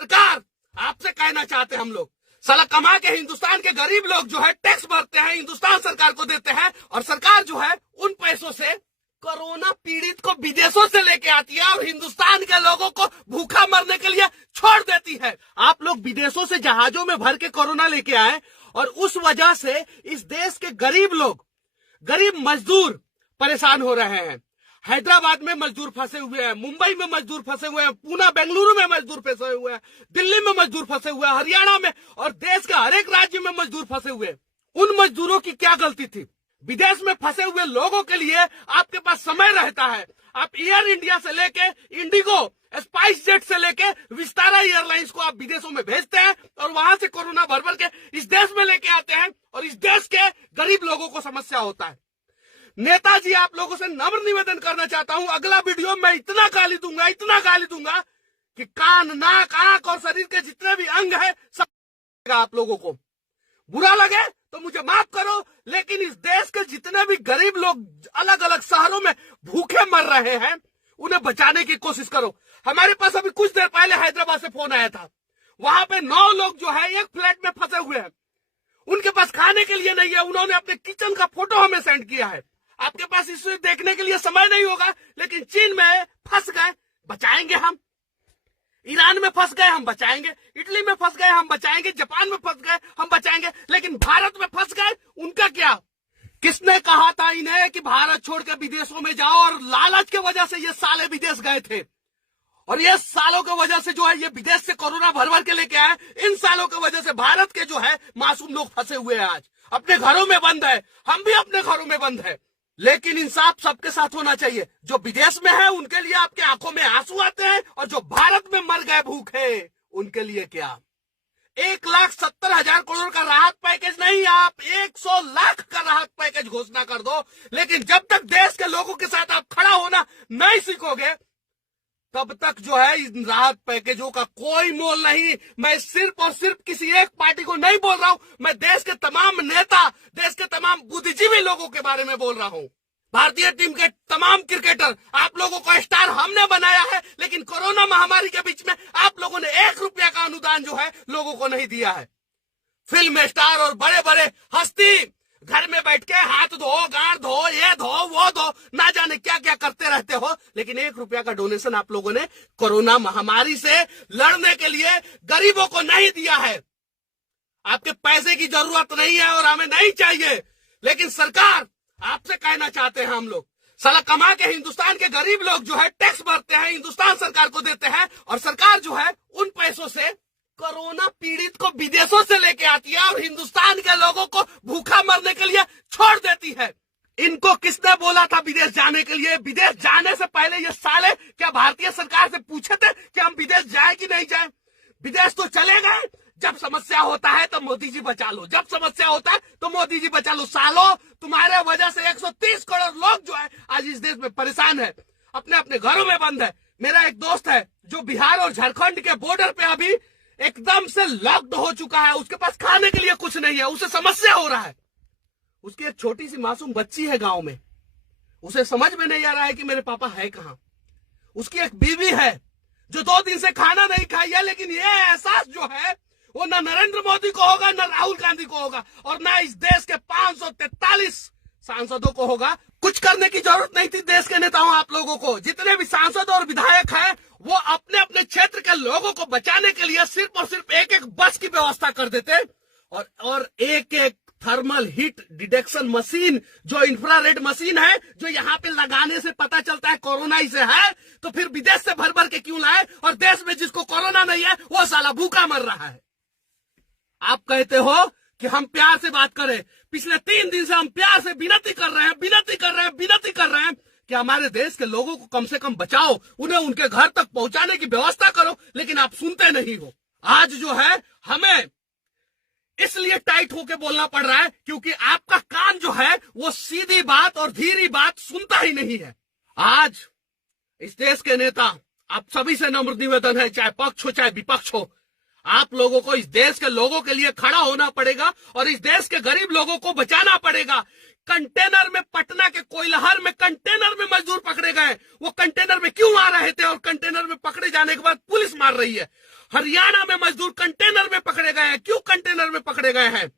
सरकार, आपसे कहना चाहते हैं हम लोग, साला कमा के हिंदुस्तान के गरीब लोग जो है टैक्स भरते हैं, हिंदुस्तान सरकार को देते हैं, और सरकार जो है उन पैसों से कोरोना पीड़ित को विदेशों से लेके आती है और हिंदुस्तान के लोगों को भूखा मरने के लिए छोड़ देती है। आप लोग विदेशों से जहाजों में भर के कोरोना लेके आए और उस वजह से इस देश के गरीब लोग, गरीब मजदूर परेशान हो रहे हैं। हैदराबाद में मजदूर फंसे हुए हैं, मुंबई में मजदूर फंसे हुए हैं, पूना बेंगलुरु में मजदूर फंसे हुए हैं, दिल्ली में मजदूर फंसे हुए हैं, हरियाणा में और देश के हर एक राज्य में मजदूर फंसे हुए हैं। उन मजदूरों की क्या गलती थी? विदेश में फंसे हुए लोगों के लिए आपके पास समय रहता है। आप एयर इंडिया से लेके इंडिगो, स्पाइस जेट से लेके विस्तारा एयरलाइंस को आप विदेशों में भेजते हैं और वहां से कोरोना भर भर के इस देश में लेके आते हैं और इस देश के गरीब लोगों को समस्या होता है। नेताजी, आप लोगों से नम्र निवेदन करना चाहता हूं, अगला वीडियो में इतना गाली दूंगा कि कान, नाक, आंख और शरीर के जितने भी अंग है सब आप लोगों को बुरा लगे तो मुझे माफ करो, लेकिन इस देश के जितने भी गरीब लोग अलग अलग शहरों में भूखे मर रहे हैं उन्हें बचाने की कोशिश करो। हमारे पास अभी कुछ देर पहले हैदराबाद से फोन आया था, वहां पे 9 लोग जो है एक फ्लैट में फंसे हुए हैं, उनके पास खाने के लिए नहीं है। उन्होंने अपने किचन का फोटो हमें सेंड किया है। आपके पास इसे देखने के लिए समय नहीं होगा, लेकिन चीन में फंस गए, बचाएंगे हम। ईरान में फंस गए, हम बचाएंगे। इटली में फंस गए, हम बचाएंगे। जापान में फंस गए, हम बचाएंगे। लेकिन भारत में फंस गए, उनका क्या? किसने कहा था इन्हें कि भारत छोड़ के विदेशों में जाओ? और लालच की वजह से ये साले विदेश गए थे, और ये सालों की वजह से जो है ये विदेश से कोरोना भर भर के लेके आए। इन सालों की वजह से भारत के जो है मासूम लोग फंसे हुए हैं, आज अपने घरों में बंद है। हम भी अपने घरों में बंद है, लेकिन इंसाफ सबके साथ होना चाहिए। जो विदेश में है उनके लिए आपके आंखों में आंसू आते हैं, और जो भारत में मर गए भूखे उनके लिए क्या? 1,70,000 करोड़ का राहत पैकेज नहीं, आप 100 लाख का राहत पैकेज घोषणा कर दो। लेकिन जब तक देश के लोगों के साथ आप खड़ा होना नहीं सीखोगे, तब तक जो है इन राहत पैकेजों का कोई मोल नहीं। मैं सिर्फ और सिर्फ किसी एक पार्टी को नहीं बोल रहा हूं, मैं देश के तमाम नेता, देश के तमाम बुद्धिजीवी लोगों के बारे में बोल रहा हूं। भारतीय टीम के तमाम क्रिकेटर, आप लोगों को स्टार हमने बनाया है, लेकिन कोरोना महामारी के बीच में आप लोगों ने 1 रुपया का अनुदान जो है लोगों को नहीं दिया है। फिल्म स्टार और बड़े बड़े हस्ती घर में बैठ के हाथ धो, गांड धो, ये धो, वो धो, ना जाने क्या क्या करते रहते हो, लेकिन 1 रुपया का डोनेशन आप लोगों ने कोरोना महामारी से लड़ने के लिए गरीबों को नहीं दिया है। आपके पैसे की जरूरत नहीं है और हमें नहीं चाहिए, लेकिन सरकार, आपसे कहना चाहते हैं हम लोग, साला कमा के हिंदुस्तान के गरीब लोग जो है टैक्स भरते हैं, हिंदुस्तान सरकार को देते हैं, और सरकार जो है उन पैसों से कोरोना पीड़ित को विदेशों से लेके आती है और हिंदुस्तान के लोगों को भूखा मरने के लिए छोड़ देती है। इनको किसने बोला था विदेश जाने के लिए? विदेश जाने से पहले ये साले क्या भारतीय सरकार से पूछे थे कि हम विदेश जाए कि नहीं जाए? विदेश तो चले गए। जब समस्या होता है तो मोदी जी बचा लो, जब समस्या होता है तो मोदी जी बचा लो। सालों, तुम्हारे वजह से 130 करोड़ लोग जो है आज इस देश में परेशान है, अपने अपने घरों में बंद है। मेरा एक दोस्त है जो बिहार और झारखंड के बॉर्डर पे अभी एकदम से लॉक्ड हो चुका है, उसके पास खाने के लिए कुछ नहीं है, उसे समस्या हो रहा है। उसकी एक छोटी सी मासूम बच्ची है गांव में, उसे समझ में नहीं आ रहा है कि मेरे पापा है कहां। उसकी एक बीवी है जो 2 दिन से खाना नहीं खाई है, लेकिन ये एहसास जो है वो न नरेंद्र मोदी को होगा, न राहुल गांधी को होगा, और न इस देश के 543 सांसदों को होगा। कुछ करने की जरूरत नहीं थी देश के नेताओं, आप लोगों को। जितने भी सांसद और विधायक हैं वो अपने अपने क्षेत्र के लोगों को बचाने के लिए सिर्फ और सिर्फ एक एक बस की व्यवस्था कर देते, और एक एक थर्मल हीट डिटेक्शन मशीन, जो इंफ्रारेड मशीन है, जो यहाँ पे लगाने से पता चलता है कोरोना इसे है, तो फिर विदेश से भर भर के क्यों लाए? और देश में जिसको कोरोना नहीं है वो साला भूखा मर रहा है। आप कहते हो कि हम प्यार से बात करें। पिछले 3 दिन से हम प्यार से विनती कर रहे हैं कि हमारे देश के लोगों को कम से कम बचाओ, उन्हें उनके घर तक पहुंचाने की व्यवस्था करो, लेकिन आप सुनते नहीं हो। आज जो है हमें इसलिए टाइट होके बोलना पड़ रहा है क्योंकि आपका कान जो है वो सीधी बात और धीरी बात सुनता ही नहीं है। आज इस देश के नेता, आप सभी से नम्र निवेदन है, चाहे पक्ष हो चाहे विपक्ष हो, आप लोगों को इस देश के लोगों के लिए खड़ा होना पड़ेगा और इस देश के गरीब लोगों को बचाना पड़ेगा। कंटेनर में, पटना के कोइलहर में कंटेनर में मजदूर पकड़े गए। वो कंटेनर में क्यों आ रहे थे और कंटेनर में पकड़े जाने के बाद पुलिस मार रही है? हरियाणा में मजदूर कंटेनर में पकड़े गए हैं। क्यों कंटेनर में पकड़े गए हैं?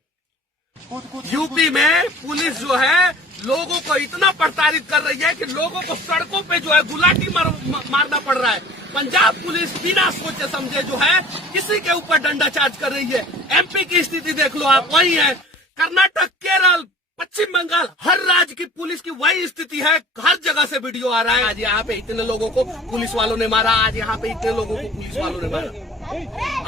यूपी में पुलिस जो है लोगों को इतना प्रताड़ित कर रही है कि लोगों को सड़कों पे जो है गुलाटी मारना पड़ रहा है। पंजाब पुलिस बिना सोचे समझे जो है किसी के ऊपर डंडा चार्ज कर रही है। एमपी की स्थिति देख लो आप, वही है। कर्नाटक, केरल, पश्चिम बंगाल, हर राज्य की पुलिस की वही स्थिति है। हर जगह से वीडियो आ रहा है, आज यहाँ पे इतने लोगों को पुलिस वालों ने मारा, आज यहाँ पे इतने लोगों को पुलिस वालों ने मारा।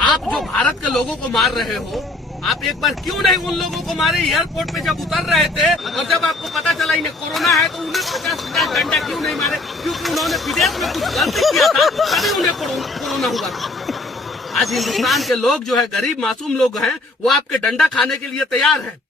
आप जो भारत के लोगों को मार रहे हो, आप एक बार क्यों नहीं उन लोगों को मारे? एयरपोर्ट पे जब उतर रहे थे और जब आपको पता चला इन्हें कोरोना है तो उन्हें 50-50 डंडा क्यों नहीं मारे? क्योंकि उन्होंने विदेश में कुछ गलती किया था, तभी उन्हें कोरोना हुआ था। आज हिंदुस्तान के लोग जो है, गरीब मासूम लोग हैं, वो आपके डंडा खाने के लिए तैयार है।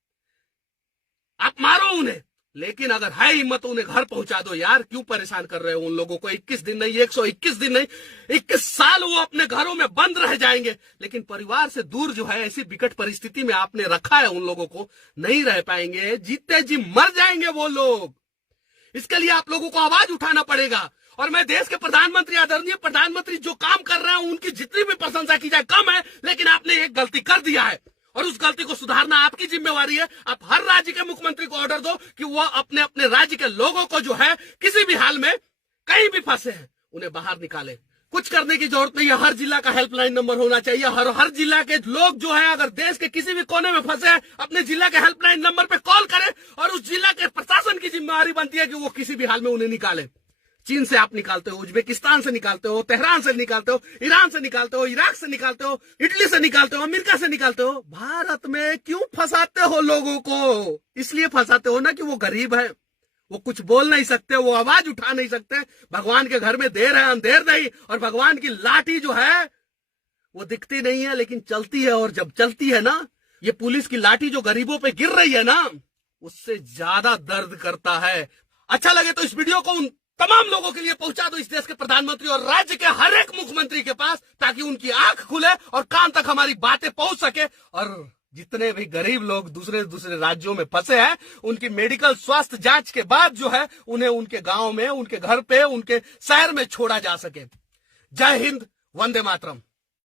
आप मारो उन्हें, लेकिन अगर है हिम्मत तो उन्हें घर पहुंचा दो यार। क्यों परेशान कर रहे हो उन लोगों को? 21 दिन नहीं, 121 दिन नहीं, 21 साल वो अपने घरों में बंद रह जाएंगे, लेकिन परिवार से दूर जो है ऐसी विकट परिस्थिति में आपने रखा है उन लोगों को, नहीं रह पाएंगे, जीते जी मर जाएंगे वो लोग। इसके लिए आप लोगों को आवाज उठाना पड़ेगा। और मैं देश के प्रधानमंत्री, आदरणीय प्रधानमंत्री जो काम कर रहे हैं उनकी जितनी भी प्रशंसा की जाए कम है, लेकिन आपने एक गलती कर दिया है और उस गलती को सुधारना आपकी जिम्मेवारी है। आप हर राज्य के मुख्यमंत्री को ऑर्डर दो कि वो अपने अपने राज्य के लोगों को जो है किसी भी हाल में कहीं भी फंसे हैं उन्हें बाहर निकाले। कुछ करने की जरूरत नहीं है, हर जिला का हेल्पलाइन नंबर होना चाहिए। हर जिला के लोग जो है अगर देश के किसी भी कोने में फंसे हैं, अपने जिला के हेल्पलाइन नंबर पे कॉल करें और उस जिला के प्रशासन की जिम्मेवारी बनती है कि वो किसी भी हाल में उन्हें निकाले। चीन से आप निकालते हो, उज्बेकिस्तान से निकालते हो, तेहरान से निकालते हो, ईरान से निकालते हो, इराक से निकालते हो, इटली से निकालते हो, अमेरिका से निकालते हो। भारत में क्यों फंसाते हो लोगों को? इसलिए फंसाते हो ना कि वो गरीब है, वो कुछ बोल नहीं सकते, वो आवाज उठा नहीं सकते। भगवान के घर में देर है अंधेर नहीं, और भगवान की लाठी जो है वो दिखती नहीं है लेकिन चलती है। और जब चलती है ना, ये पुलिस की लाठी जो गरीबों पे गिर रही है ना, उससे ज्यादा दर्द करता है। अच्छा लगे तो इस वीडियो को उन तमाम लोगों के लिए पहुंचा दो, इस देश के प्रधानमंत्री और राज्य के हर एक मुख्यमंत्री के पास, ताकि उनकी आंख खुले और कान तक हमारी बातें पहुंच सके। और जितने भी गरीब लोग दूसरे राज्यों में फंसे हैं, उनकी मेडिकल स्वास्थ्य जांच के बाद जो है उन्हें उनके गांव में, उनके घर पे, उनके शहर में छोड़ा जा सके। जय हिंद, वंदे मातरम।